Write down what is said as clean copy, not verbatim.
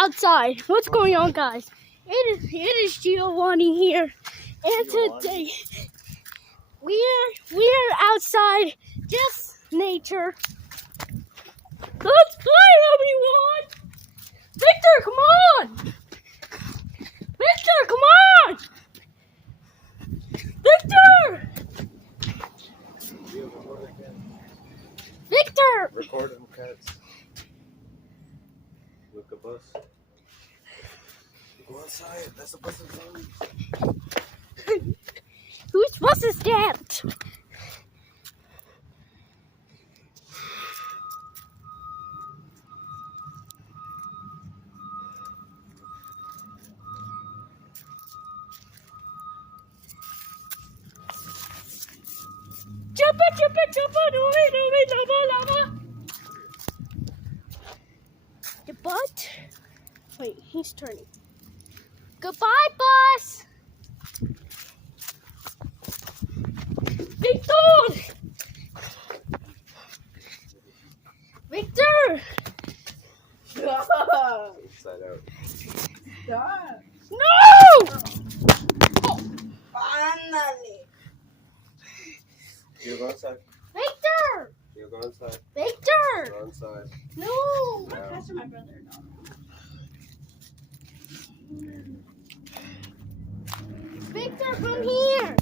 outside. What's going on, guys? It is Giovanni here, and today we're outside, just nature. Let's play, everyone! Victor, come on! Victor, come on! Victor! Victor! Record them cats. Look at bus. Go outside. That's the bus of zombies. Whose bus is that? Jump it, lava. The butt? Wait, he's turning. Goodbye, bus! Victor! Victor! Inside out. Stop. No! Ándale. You go outside. Victor! You go inside. Victor! Go inside. No! My pastor, my brother, no. Victor, come here!